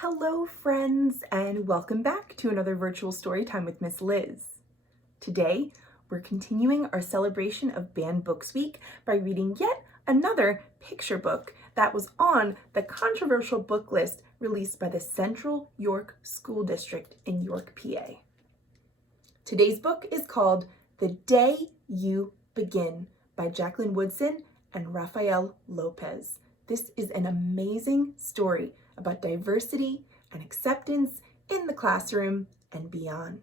Hello friends, and welcome back to another virtual story time with Miss Liz. Today, we're continuing our celebration of Banned Books Week by reading yet another picture book that was on the controversial book list released by the Central York School District in York, PA. Today's book is called The Day You Begin by Jacqueline Woodson and Rafael López. This is an amazing story about diversity and acceptance in the classroom and beyond.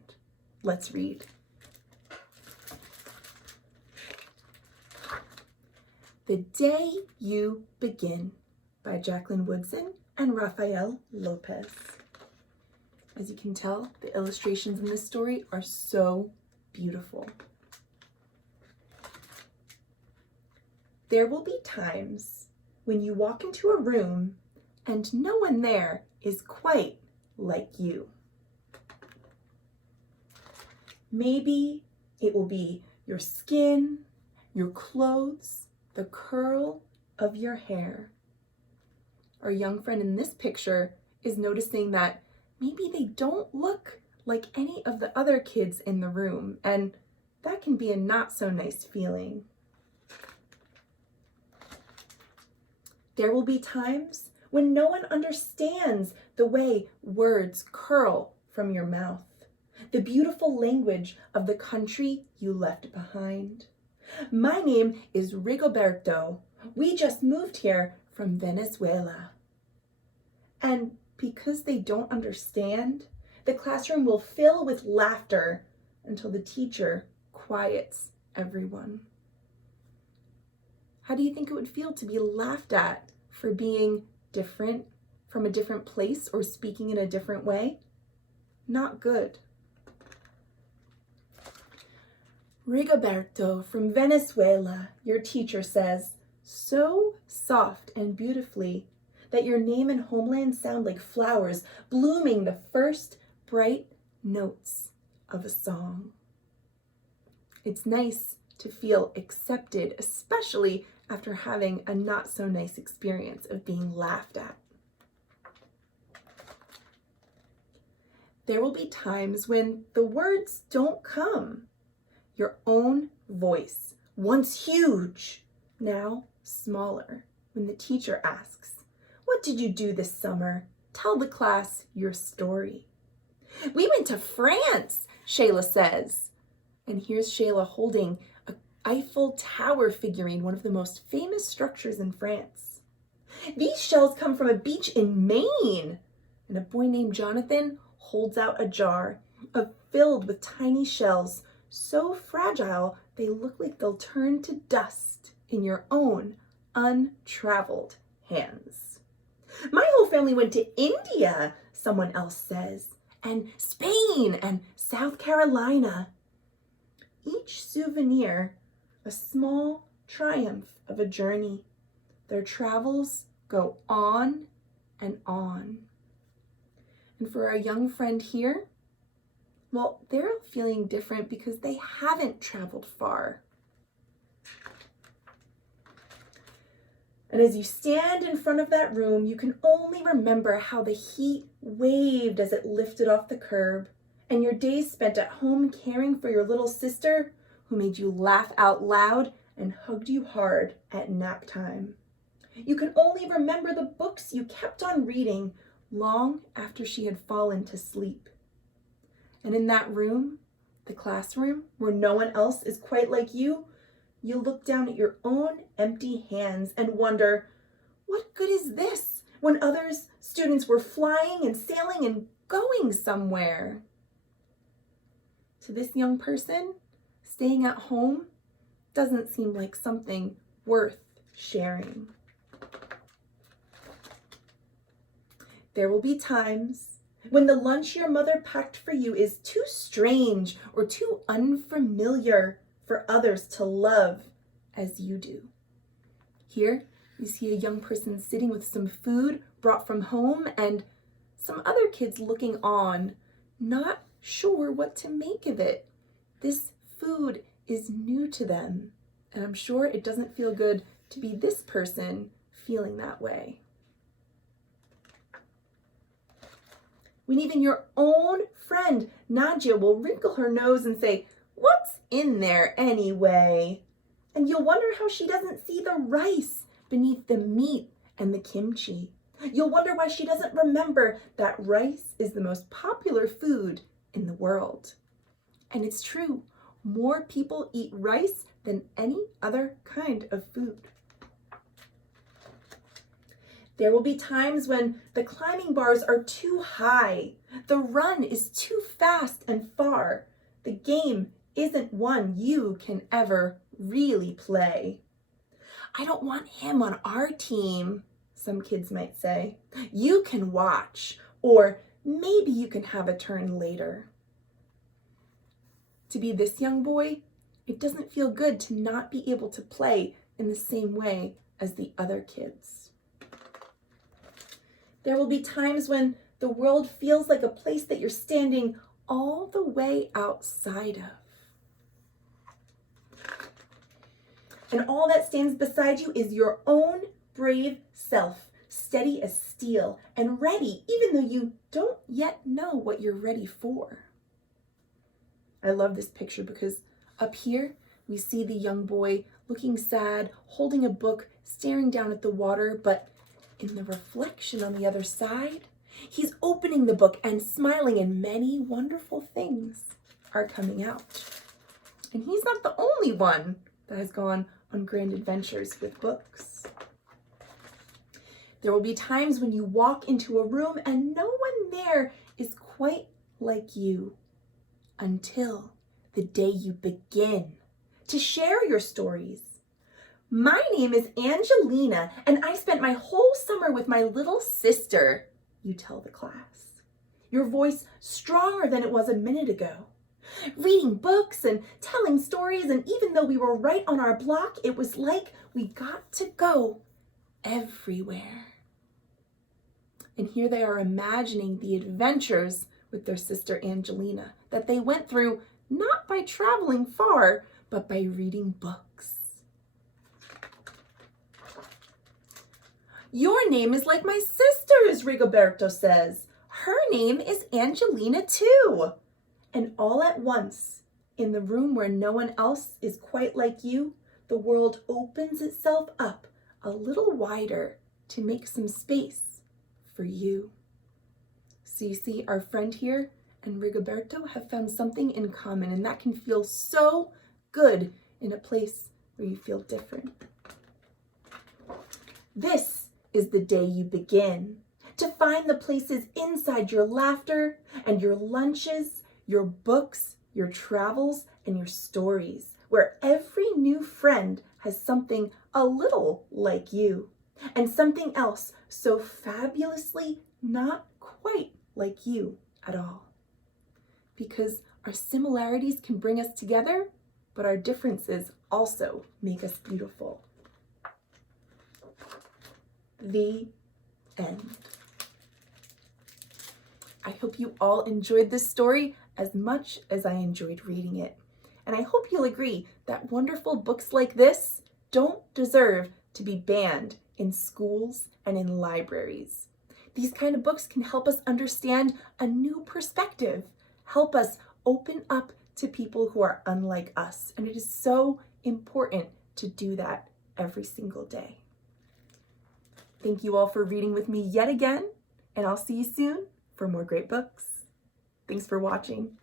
Let's read. The Day You Begin by Jacqueline Woodson and Rafael López. As you can tell, the illustrations in this story are so beautiful. There will be times when you walk into a room and no one there is quite like you. Maybe it will be your skin, your clothes, the curl of your hair. Our young friend in this picture is noticing that maybe they don't look like any of the other kids in the room, and that can be a not so nice feeling. There will be times when no one understands the way words curl from your mouth, the beautiful language of the country you left behind. My name is Rigoberto. We just moved here from Venezuela. And because they don't understand, the classroom will fill with laughter until the teacher quiets everyone. How do you think it would feel to be laughed at for being different, from a different place, or speaking in a different way? Not good. Rigoberto from Venezuela, your teacher says, so soft and beautifully that your name and homeland sound like flowers blooming the first bright notes of a song. It's nice to feel accepted, especially after having a not so nice experience of being laughed at. There will be times when the words don't come. Your own voice, once huge, now smaller, when the teacher asks, "What did you do this summer? Tell the class your story." "We went to France," Shayla says. And here's Shayla holding an Eiffel Tower figurine, one of the most famous structures in France. "These shells come from a beach in Maine." And a boy named Jonathan holds out a jar filled with tiny shells, so fragile they look like they'll turn to dust in your own untraveled hands. "My whole family went to India," someone else says, "and Spain and South Carolina." Each souvenir, a small triumph of a journey. Their travels go on and on. And for our young friend here, well, they're feeling different because they haven't traveled far. And as you stand in front of that room, you can only remember how the heat waved as it lifted off the curb, and your days spent at home caring for your little sister who made you laugh out loud and hugged you hard at nap time. You can only remember the books you kept on reading long after she had fallen to sleep. And in that room, the classroom, where no one else is quite like you, you look down at your own empty hands and wonder, what good is this when students were flying and sailing and going somewhere? To this young person, staying at home doesn't seem like something worth sharing. There will be times when the lunch your mother packed for you is too strange or too unfamiliar for others to love as you do. Here, you see a young person sitting with some food brought from home and some other kids looking on, not sure what to make of it. This food is new to them, and I'm sure it doesn't feel good to be this person feeling that way. when even your own friend Nadia will wrinkle her nose and say, "What's in there anyway?" And you'll wonder how she doesn't see the rice beneath the meat and the kimchi. You'll wonder why she doesn't remember that rice is the most popular food in the world. And it's true, more people eat rice than any other kind of food. There will be times when the climbing bars are too high, the run is too fast and far, the game isn't one you can ever really play. "I don't want him on our team," some kids might say. "You can watch, or maybe you can have a turn later." To be this young boy, it doesn't feel good to not be able to play in the same way as the other kids. There will be times when the world feels like a place that you're standing all the way outside of. And all that stands beside you is your own brave self, steady as steel and ready, even though you don't yet know what you're ready for. I love this picture because up here we see the young boy looking sad, holding a book, staring down at the water, but in the reflection on the other side, he's opening the book and smiling, and many wonderful things are coming out. And he's not the only one that has gone on grand adventures with books. There will be times when you walk into a room and no one there is quite like you, until the day you begin to share your stories. "My name is Angelina, and I spent my whole summer with my little sister," you tell the class. Your voice stronger than it was a minute ago. Reading books and telling stories, and even though we were right on our block, it was like we got to go everywhere. And here they are imagining the adventures with their sister Angelina that they went through not by traveling far, but by reading books. "Your name is like my sister's," Rigoberto says. "Her name is Angelina too." And all at once, in the room where no one else is quite like you, the world opens itself up a little wider to make some space for you. So you see, our friend here and Rigoberto have found something in common, and that can feel so good in a place where you feel different. This is the day you begin to find the places inside your laughter and your lunches, your books, your travels, and your stories, where every new friend has something a little like you, and something else so fabulously not quite like you at all. Because our similarities can bring us together, but our differences also make us beautiful. The end. I hope you all enjoyed this story as much as I enjoyed reading it. And I hope you'll agree that wonderful books like this don't deserve to be banned in schools and in libraries. These kind of books can help us understand a new perspective, help us open up to people who are unlike us. And it is so important to do that every single day. Thank you all for reading with me yet again, and I'll see you soon for more great books. Thanks for watching.